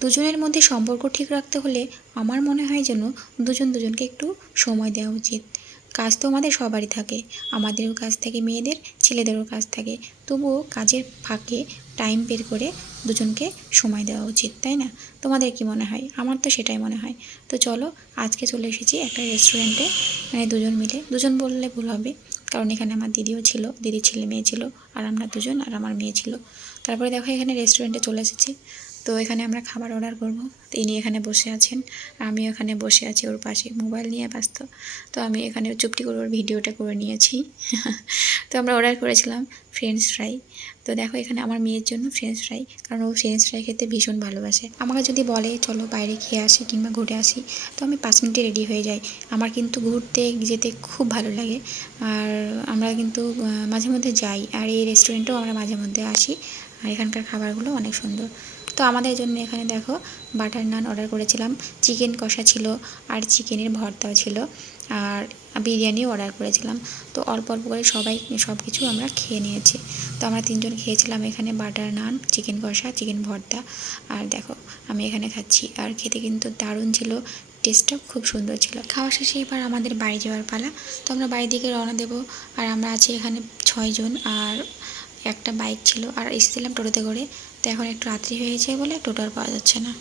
দুজনের মধ্যে সম্পর্ক ঠিক রাখতে হলে আমার মনে হয় যেন দুজন দুজনকে একটু সময় দেওয়া উচিত। কাজ তো আমাদের সবারই থাকে। আমাদেরও কাজ থাকে, মেয়েদের, ছেলেদেরও কাজ থাকে। তবুও কাজের ফাঁকে টাইম বের করে দুজনকে সময় দেওয়া উচিত, তাই না? তোমাদের কি মনে হয়? আমার তো সেটাই মনে হয়। তো চলো, আজকে চলে এসেছি একটা রেস্টুরেন্টে মানে দুজন মিলে। দুজন বললে ভুল হবে, কারণ এখানে আমার দিদিও ছিল, দিদির ছেলে মেয়ে ছিল, আর আমরা দুজন আর আমার মেয়ে ছিল। তারপরে দেখো এখানে রেস্টুরেন্টে চলে এসেছি। তো এখানে আমরা খাবার অর্ডার করব। তিনি এখানে বসে আছেন আমি এখানে বসে আছি ওর পাশে মোবাইল নিয়ে ব্যস্ত। তো আমি এখানে চুপটি করে ওর ভিডিওটা করে নিয়েছি। তো আমরা অর্ডার করেছিলাম ফ্রেঞ্চ ফ্রাই তো দেখো এখানে আমার মেয়ের জন্য ফ্রেঞ্চ ফ্রাই কারণ ও ফ্রেঞ্চ ফ্রাই খেতে ভীষণ ভালোবাসে। আমাকে যদি বলে, চলো বাইরে খেয়ে আসি কিংবা ঘুরে আসি, তো আমি পাঁচ মিনিটে রেডি হয়ে যাই। আমার কিন্তু ঘুরতে যেতে খুব ভালো লাগে। আর আমরা কিন্তু মাঝে মধ্যে যাই। আর এই রেস্টুরেন্টেও আমরা মাঝে মধ্যে আসি। আর এখানকার খাবারগুলো অনেক সুন্দর। তো আমাদের জন্য এখানে দেখো বাটার নান অর্ডার করেছিলাম। চিকেন কষা ছিল আর চিকেনের ভর্তাও ছিল। আর বিরিয়ানিও অর্ডার করেছিলাম। তো অল্প অল্প করে সবাই সব কিছু আমরা খেয়ে নিয়েছি। তো আমরা তিনজন খেয়েছিলাম এখানে বাটার নান চিকেন কষা চিকেন ভর্তা। আর দেখো আমি এখানে খাচ্ছি। আর খেতে কিন্তু দারুণ ছিল। টেস্টটাও খুব সুন্দর ছিল। খাওয়া শেষে এবার আমাদের বাড়ি যাওয়ার পালা। তো আমরা বাড়ির দিকে রওনা দেবো। আর আমরা আছি এখানে ছয়জন। আর একটা বাইক ছিল আর এসেছিলাম টোটোতে করে। তো এখন একটু রাত্রি হয়েছে বলে টোটো আর পাওয়া যাচ্ছে না।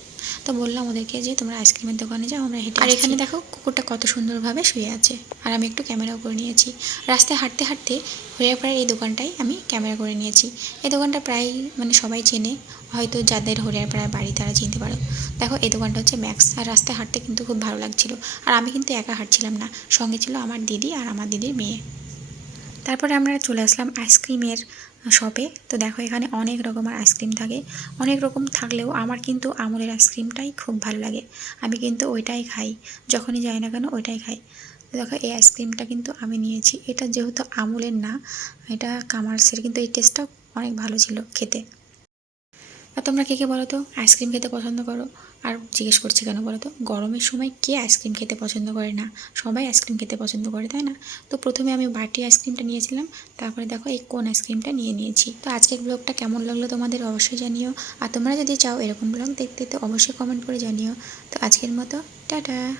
তো বললাম ওদেরকে যে তোমরা আইসক্রিমের দোকানে যাও আমরা হেঁটে আর এখানে দেখো কুকুরটা কত সুন্দরভাবে শুয়ে আছে। আর আমি একটু ক্যামেরাও করে নিয়েছি। রাস্তায় হাঁটতে হাঁটতে হরিয়াপাড়ার এই দোকানটাই আমি ক্যামেরা করে নিয়েছি। এই দোকানটা প্রায় মানে সবাই চেনে। হয়তো যাদের হরিয়ারপাড়ায় বাড়ি তারা চিনতে পারো। দেখো এই দোকানটা হচ্ছে ম্যাক্স। আর রাস্তায় হাঁটতে কিন্তু খুব ভালো লাগছিল। আর আমি কিন্তু একা হাঁটছিলাম না। সঙ্গে ছিল আমার দিদি আর আমার দিদির মেয়ে। তারপরে আমরা চলে আসলাম আইসক্রিমের শপে তো দেখো এখানে অনেক রকমের আইসক্রিম থাকে। অনেক রকম থাকলেও আমার কিন্তু আমুলের আইসক্রিমটাই খুব ভালো লাগে। আমি কিন্তু ওইটাই খাই, যখনই যাই না কেন ওইটাই খাই। দেখো এই আইসক্রিমটা কিন্তু আমি নিয়েছি। এটা যেহেতু আমুলের না, এটা কামার্সের কিন্তু এই টেস্টটা অনেক ভালো ছিল খেতে। আর তোমরা কে কে বলো তো? আইসক্রিম খেতে পছন্দ করো। আর জিজ্ঞেস করছি কেন বলো তো? গরমের সময় কে আইসক্রিম খেতে পছন্দ করে না? সবাই আইসক্রিম খেতে পছন্দ করে, তাই না? তো প্রথমে আমি বাটি আইসক্রিমটা নিয়েছিলাম। তারপরে দেখো এই কোন আইসক্রিমটা নিয়ে নিয়েছি। তো আজকের ব্লগটা কেমন লাগল তোমাদের অবশ্যই জানিও। আর তোমরা যদি চাও এরকম ব্লগ দেখতে, তো অবশ্যই কমেন্ট করে জানিও। তো আজকের মতো, টাটা!